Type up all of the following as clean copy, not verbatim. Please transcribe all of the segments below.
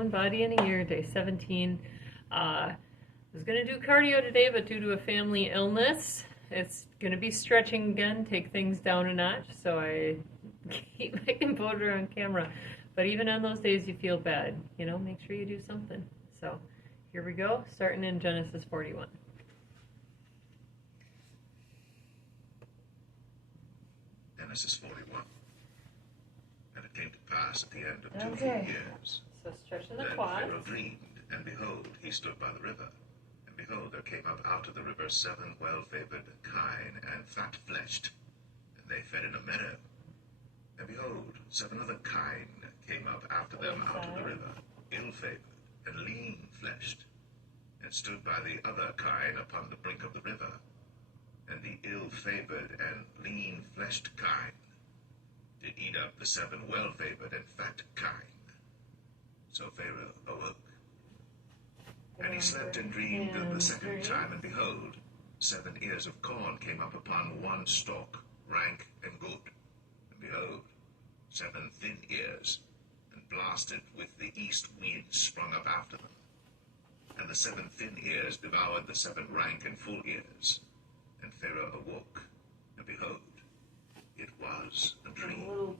One body in a year, day 17. I was going to do cardio today, but due to a family illness, it's going to be stretching again, take things down a notch, so I keep my composure on camera. But even on those days you feel bad, make sure you do something. So here we go, starting in Genesis 41. Genesis 41. And it came to pass at the end of 2 full years. So stretching the then quads. Pharaoh dreamed, and behold, he stood by the river. And behold, there came up out of the river 7 well-favored kine and fat-fleshed, and they fed in a meadow. And behold, 7 other kine came up after them out of the river, ill-favored and lean-fleshed, and stood by the other kine upon the brink of the river. And the ill-favored and lean-fleshed kine did eat up the 7 well-favored and fat kine. So Pharaoh awoke. And he slept and dreamed the second time, and behold, 7 ears of corn came up upon one stalk, rank and good. And behold, 7 thin ears, and blasted with the east wind sprung up after them. And the 7 thin ears devoured the 7 rank and full ears. And Pharaoh awoke, and behold, it was a dream.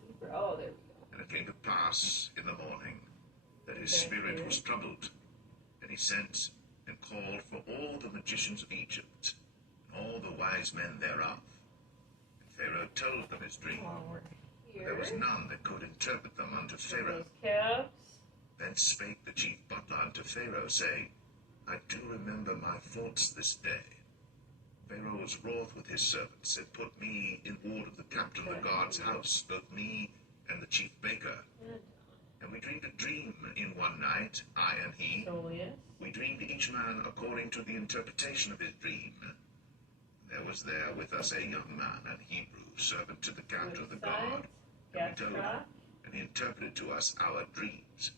And it came to pass in the morning that his spirit was troubled, and he sent and called for all the magicians of Egypt, and all the wise men thereof. And Pharaoh told them his dream. There was none that could interpret them unto Pharaoh. Then spake the chief butler unto Pharaoh, saying, I do remember my faults this day. Pharaoh was wroth with his servants, and put me in ward of the captain of the guard's house, both me and the chief baker. And we dreamed a dream in one night, I and he. We dreamed each man according to the interpretation of his dream. There was there with us a young man, an Hebrew, servant to the captain of the guard. And we told him, and he interpreted to us our dreams.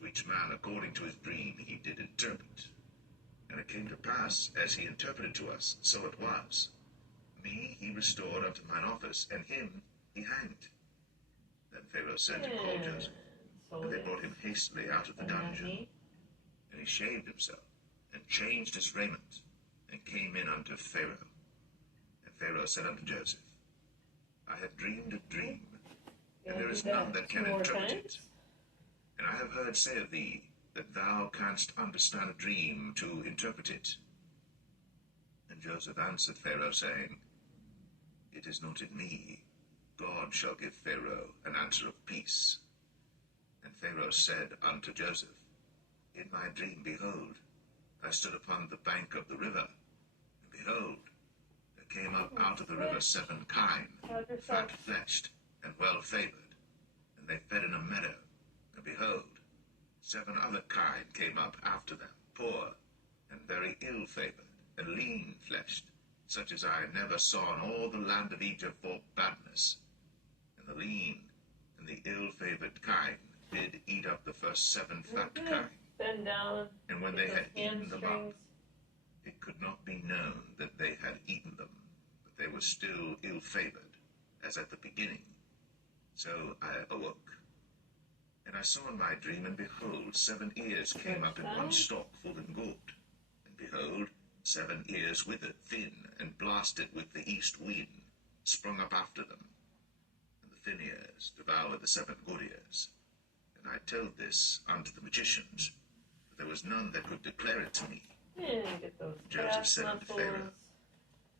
To each man according to his dream he did interpret. And it came to pass, as he interpreted to us, so it was. Me he restored unto mine office, and him he hanged. Then Pharaoh sent and called Joseph, and they brought him hastily out of the dungeon. And he shaved himself, and changed his raiment, and came in unto Pharaoh. And Pharaoh said unto Joseph, I have dreamed a dream, and there is none that can interpret it. And I have heard say of thee, that thou canst understand a dream to interpret it. And Joseph answered Pharaoh, saying, It is not in me. God shall give Pharaoh an answer of peace. And Pharaoh said unto Joseph, In my dream, behold, I stood upon the bank of the river, and behold, there came up out of the river 7 kine, fat-fleshed and well-favored, and they fed in a meadow. And behold, 7 other kine came up after them, poor, and very ill-favored, and lean-fleshed, such as I never saw in all the land of Egypt for badness. And the lean and the ill-favored kine did eat up the first 7 fat kine. And when they had eaten them up, it could not be known that they had eaten them, but they were still ill-favored, as at the beginning. So I awoke. And I saw in my dream, and behold, 7 ears came up in one stalk, full and good. And behold, 7 ears withered, thin, and blasted with the east wind, sprung up after them. And the thin ears devoured the 7 good ears. And I told this unto the magicians, but there was none that could declare it to me. Joseph said unto Pharaoh,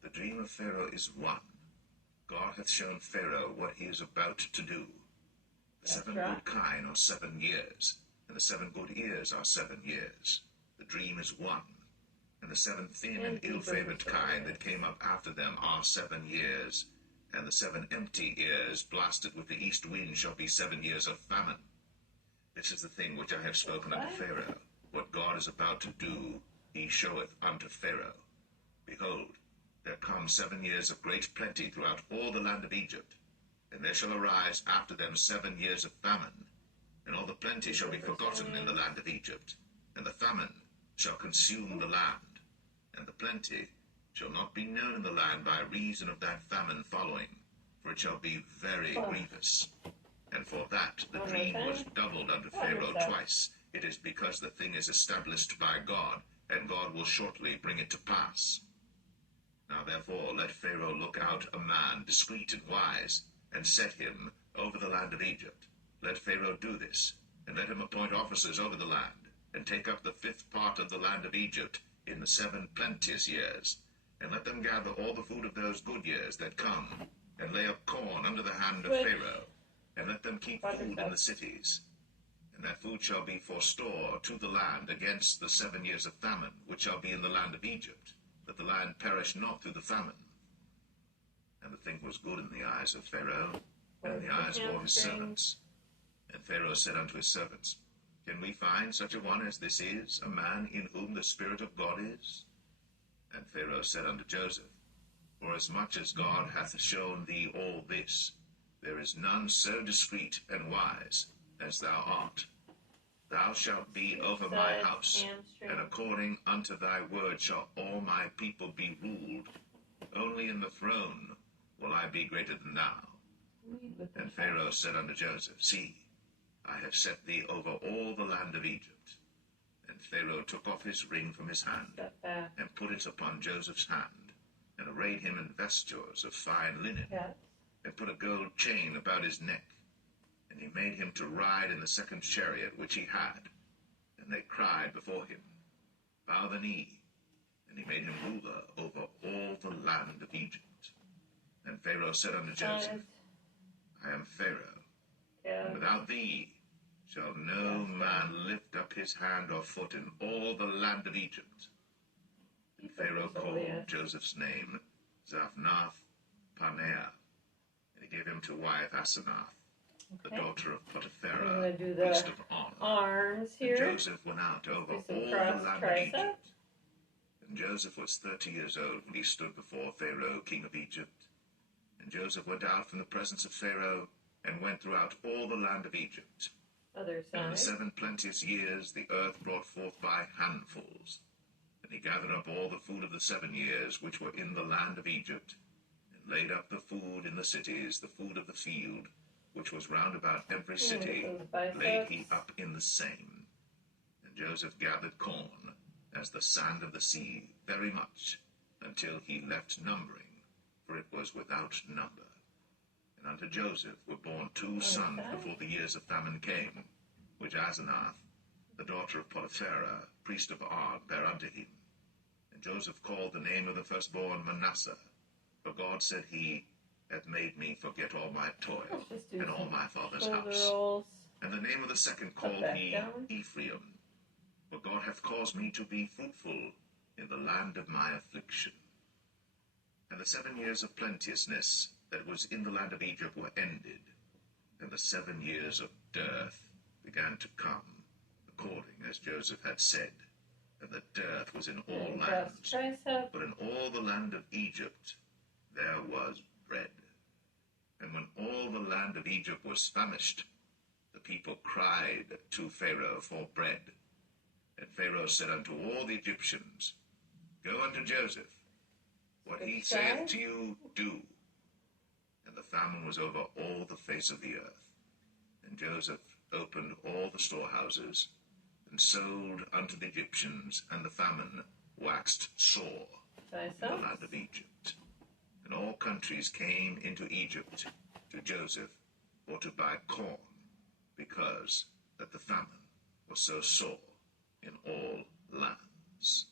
The dream of Pharaoh is one. God hath shown Pharaoh what he is about to do. The 7 good kine are 7 years, and the 7 good ears are 7 years. The dream is one. And the 7 thin and ill-favored kine that came up after them are 7 years, and the 7 empty ears blasted with the east wind shall be 7 years of famine. This is the thing which I have spoken unto Pharaoh. What God is about to do, he showeth unto Pharaoh. Behold, there come 7 years of great plenty throughout all the land of Egypt. And there shall arise after them 7 years of famine, and all the plenty shall be forgotten in the land of Egypt, and the famine shall consume the land, and the plenty shall not be known in the land by reason of that famine following, for it shall be very grievous. And for that the dream was doubled unto Pharaoh twice. it is because the thing is established by God, and God will shortly bring it to pass. Now therefore let Pharaoh look out a man discreet and wise, and set him over the land of Egypt. Let Pharaoh do this, and let him appoint officers over the land, and take up the 5th part of the land of Egypt in the 7 plenteous years, and let them gather all the food of those good years that come, and lay up corn under the hand of Pharaoh, and let them keep food in the cities. And that food shall be for store to the land against the 7 years of famine, which shall be in the land of Egypt, that the land perish not through the famine. And the thing was good in the eyes of Pharaoh, and in the eyes of all his servants. And Pharaoh said unto his servants, Can we find such a one as this is, a man in whom the Spirit of God is? And Pharaoh said unto Joseph, Forasmuch as God hath shown thee all this, there is none so discreet and wise as thou art. Thou shalt be over my house, and according unto thy word shall all my people be ruled. Only in the throne will I be greater than thou. And Pharaoh said unto Joseph, See, I have set thee over all the land of Egypt. And Pharaoh took off his ring from his hand, and put it upon Joseph's hand, and arrayed him in vestures of fine linen, and put a gold chain about his neck. And he made him to ride in the 2nd chariot which he had. And they cried before him, Bow the knee. And he made him ruler over all the land of Egypt. And Pharaoh said unto Joseph, I am Pharaoh, and without thee shall no man lift up his hand or foot in all the land of Egypt. And Pharaoh called Joseph's name Zaphnath Paneah, and he gave him to wife Asenath, the daughter of Potipharah, priest of On. Arms here. And Joseph went out over all the land of Egypt. And Joseph was 30 years old when he stood before Pharaoh, king of Egypt. And Joseph went out from the presence of Pharaoh, and went throughout all the land of Egypt. Other side. In the 7 plenteous years the earth brought forth by handfuls. And he gathered up all the food of the 7 years which were in the land of Egypt, and laid up the food in the cities, the food of the field, which was round about every city, laid he up in the same. And Joseph gathered corn, as the sand of the sea, very much, until he left numbering, for it was without number. And unto Joseph were born 2 sons before the years of famine came, which Asenath, the daughter of Potipharah, priest of On, bare unto him. And Joseph called the name of the firstborn Manasseh, for God, said he, hath made me forget all my toil, and all my father's house. Rolls. And the name of the second called he down. Ephraim, for God hath caused me to be fruitful in the land of my affliction. And the 7 years of plenteousness that was in the land of Egypt were ended, and the 7 years of dearth began to come, according as Joseph had said, and the dearth was in all lands. But in all the land of Egypt there was bread. And when all the land of Egypt was famished, the people cried to Pharaoh for bread. And Pharaoh said unto all the Egyptians, Go unto Joseph, what he saith to you, do. And the famine was over all the face of the earth. And Joseph opened all the storehouses, and sold unto the Egyptians, and the famine waxed sore in the land of Egypt. And all countries came into Egypt to Joseph for to buy corn, because that the famine was so sore in all lands.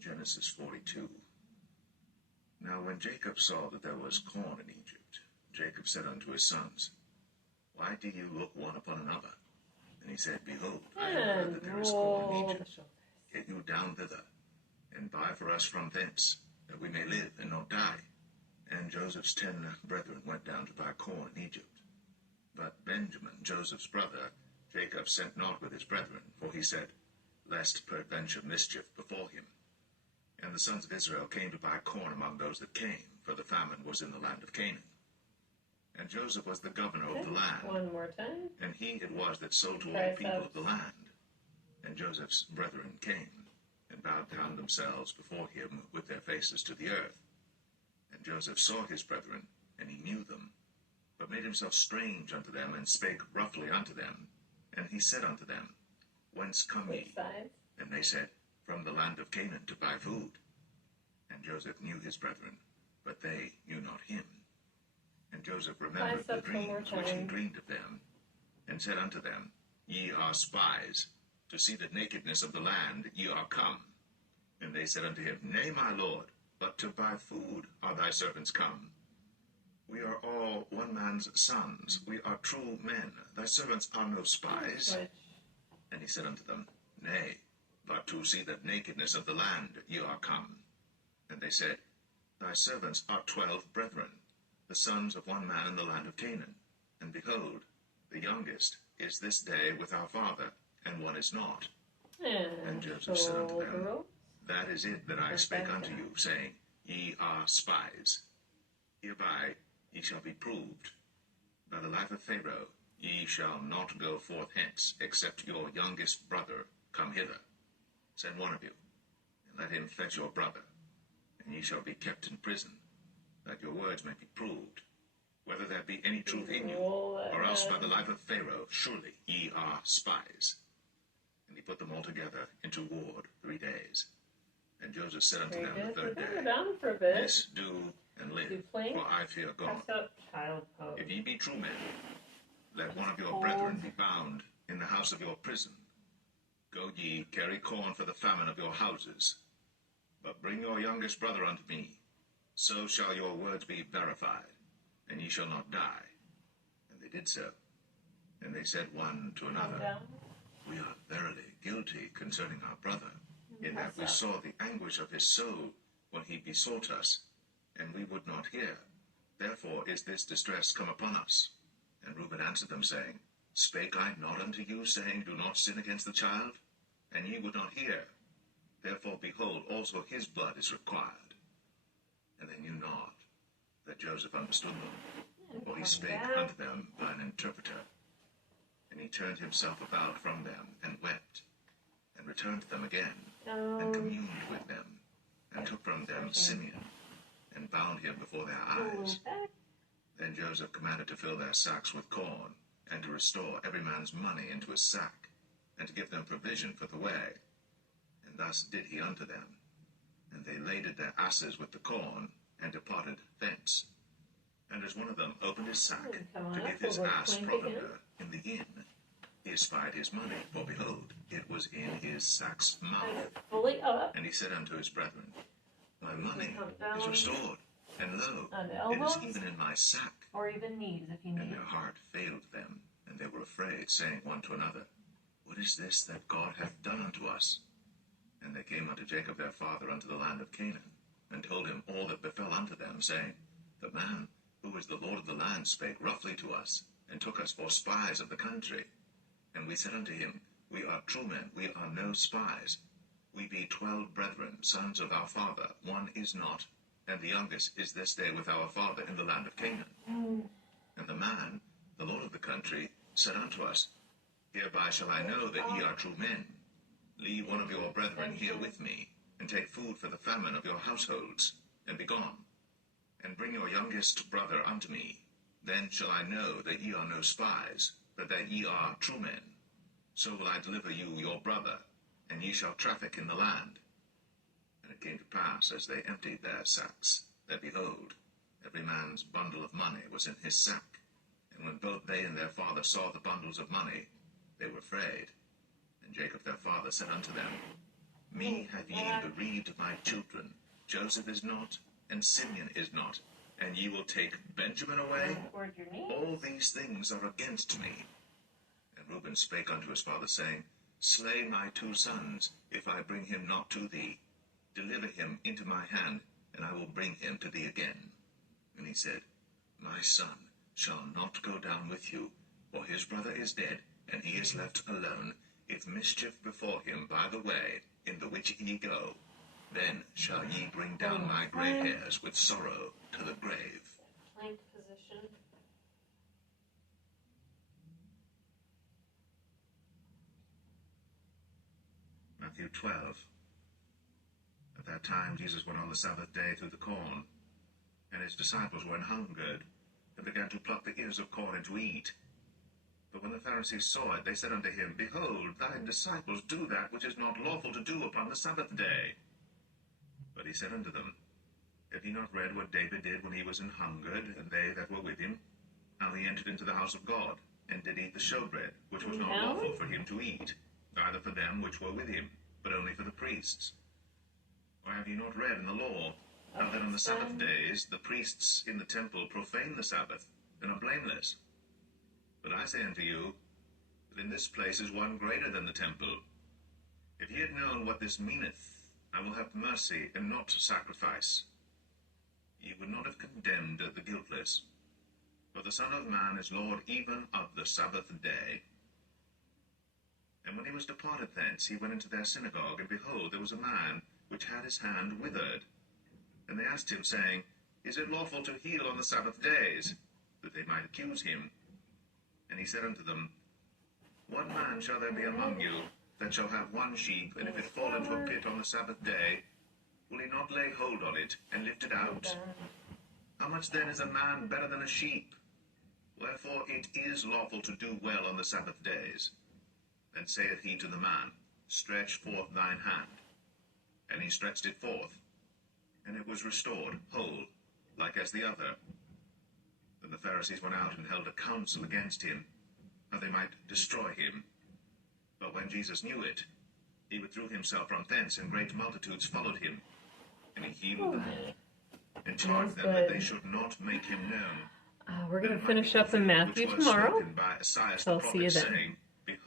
Genesis 42. Now when Jacob saw that there was corn in Egypt, Jacob said unto his sons, Why do you look one upon another? And he said, Behold, I have heard that there is corn in Egypt. Get you down thither, and buy for us from thence, that we may live and not die. And Joseph's 10 brethren went down to buy corn in Egypt. But Benjamin, Joseph's brother, Jacob sent not with his brethren, for he said, Lest peradventure mischief befall him. And the sons of Israel came to buy corn among those that came, for the famine was in the land of Canaan. And Joseph was the governor of the land. One more time. And he it was that sold to all the people of the land. And Joseph's brethren came, and bowed down themselves before him with their faces to the earth. And Joseph saw his brethren, and he knew them, but made himself strange unto them, and spake roughly unto them. And he said unto them, Whence come ye? And they said, From the land of Canaan, to buy food. And Joseph knew his brethren, but they knew not him. And Joseph remembered the dreams which he dreamed of them, and said unto them, Ye are spies, to see the nakedness of the land ye are come. And they said unto him, Nay, my lord, but to buy food are thy servants come. We are all one man's sons, we are true men, thy servants are no spies. And he said unto them, Nay, but to see the nakedness of the land ye are come. And they said, Thy servants are 12 brethren, the sons of one man in the land of Canaan. And behold, the youngest is this day with our father, and one is not. And Joseph said unto them, That is it that I spake unto you, saying, Ye are spies. Hereby ye shall be proved. By the life of Pharaoh ye shall not go forth hence, except your youngest brother come hither. Send one of you, and let him fetch your brother, and ye shall be kept in prison, that your words may be proved, whether there be any truth in you, or else by the life of Pharaoh, surely ye are spies. And he put them all together into ward 3 days. And Joseph said unto them the third day, This do and live, for I fear God. If ye be true men, let one of your brethren be bound in the house of your prison. Go ye, carry corn for the famine of your houses. But bring your youngest brother unto me, so shall your words be verified, and ye shall not die. And they did so. And they said one to another, We are verily guilty concerning our brother, in that we saw the anguish of his soul when he besought us, and we would not hear. Therefore is this distress come upon us. And Reuben answered them, saying, Spake I not unto you, saying, Do not sin against the child? And ye would not hear. Therefore, behold, also his blood is required. And they knew not that Joseph understood them, for he spake unto them by an interpreter. And he turned himself about from them, and wept, and returned to them again, and communed with them, and took from them Simeon, and bound him before their eyes. Then Joseph commanded to fill their sacks with corn, and to restore every man's money into his sack, and to give them provision for the way. And thus did he unto them. And they laded their asses with the corn, and departed thence. And as one of them opened his sack to give his ass provender in the inn, he espied his money, for behold, it was in his sack's mouth. And he said unto his brethren, My money is restored, and lo, it is even in my sack. Or even knees if you need. And their heart failed them, and they were afraid, saying one to another, What is this that God hath done unto us? And they came unto Jacob their father unto the land of Canaan, and told him all that befell unto them, saying, The man who is the Lord of the land spake roughly to us, and took us for spies of the country. And we said unto him, We are true men, we are no spies. We be 12 brethren, sons of our father, one is not, and the youngest is this day with our father in the land of Canaan. And the man, the Lord of the country, said unto us, Hereby shall I know that ye are true men. Leave one of your brethren here with me, and take food for the famine of your households, and be gone. And bring your youngest brother unto me. Then shall I know that ye are no spies, but that ye are true men. So will I deliver you your brother, and ye shall traffic in the land. And it came to pass, as they emptied their sacks, that behold, every man's bundle of money was in his sack. And when both they and their father saw the bundles of money, they were afraid. And Jacob their father said unto them, Me have ye bereaved my children. Joseph is not, and Simeon is not, and ye will take Benjamin away? All these things are against me. And Reuben spake unto his father, saying, Slay my 2 sons, if I bring him not to thee. Deliver him into my hand, and I will bring him to thee again. And he said, My son shall not go down with you, for his brother is dead, and he is left alone. If mischief befall him by the way in the which ye go, then shall ye bring down my gray hairs with sorrow to the grave. Plank position. Matthew 12. At that time Jesus went on the Sabbath day through the corn, And his disciples were an hungered, and began to pluck the ears of corn and to eat. But when the Pharisees saw it, they said unto him, Behold, thy disciples do that which is not lawful to do upon the Sabbath day. But he said unto them, Have ye not read what David did when he was an hungered, and they that were with him? How he entered into the house of God, and did eat the showbread, which was not No. lawful for him to eat, neither for them which were with him, but only for the priests. Or have ye not read in the law, how that on the Sabbath days the priests in the temple profane the Sabbath, and are blameless? But I say unto you, that in this place is one greater than the temple. If ye had known what this meaneth, I will have mercy and not sacrifice, ye would not have condemned the guiltless. For the Son of Man is Lord even of the Sabbath day. And when he was departed thence, he went into their synagogue, and behold, there was a man which had his hand withered. And they asked him, saying, Is it lawful to heal on the Sabbath days? That they might accuse him. And he said unto them, What man shall there be among you that shall have one sheep, and if it fall into a pit on the Sabbath day, will he not lay hold on it, and lift it out? How much then is a man better than a sheep? Wherefore it is lawful to do well on the Sabbath days. Then saith he to the man, Stretch forth thine hand. And he stretched it forth, and it was restored whole, like as the other. Then the Pharisees went out and held a council against him, how they might destroy him. But when Jesus knew it, he withdrew himself from thence, and great multitudes followed him. And he healed them all, and charged them that they should not make him known. We're going to finish up in Matthew tomorrow. By Esaias So the I'll see you prophet, then. saying, Behold,